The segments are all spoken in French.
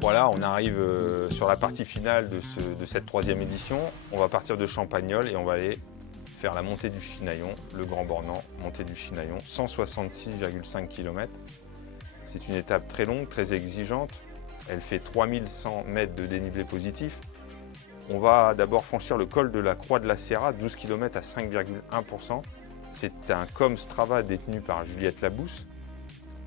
Voilà, on arrive sur la partie finale de cette 3e édition. On va partir de Champagnole et on va aller faire la montée du Chinaillon, le Grand Bornand, montée du Chinaillon, 166,5 km. C'est une étape très longue, très exigeante. Elle fait 3100 mètres de dénivelé positif. On va d'abord franchir le col de la Croix de la Serra, 12 km à 5,1%. C'est un com Strava détenu par Juliette Labousse.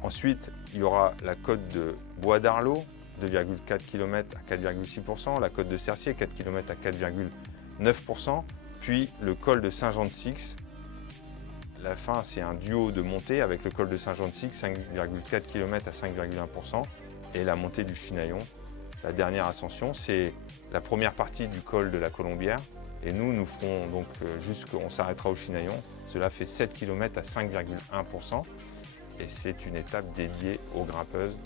Ensuite, il y aura la côte de Bois d'Arlot, 2,4 km à 4,6%, la côte de Cercier, 4 km à 4,9%, puis le col de Saint-Jean-de-Six. La fin, c'est un duo de montée avec le col de Saint-Jean-de-Six, 5,4 km à 5,1%, et la montée du Chinaillon. La dernière ascension, c'est la première partie du col de la Colombière, et nous ferons donc jusqu'on s'arrêtera au Chinaillon. Cela fait 7 km à 5,1%, et c'est une étape dédiée aux grimpeuses.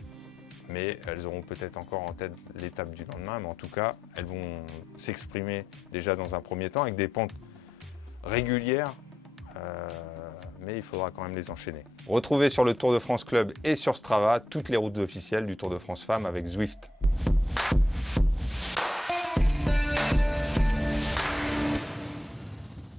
Mais elles auront peut-être encore en tête l'étape du lendemain, mais en tout cas, elles vont s'exprimer déjà dans un premier temps avec des pentes régulières, mais il faudra quand même les enchaîner. Retrouvez sur le Tour de France Club et sur Strava toutes les routes officielles du Tour de France Femmes avec Zwift.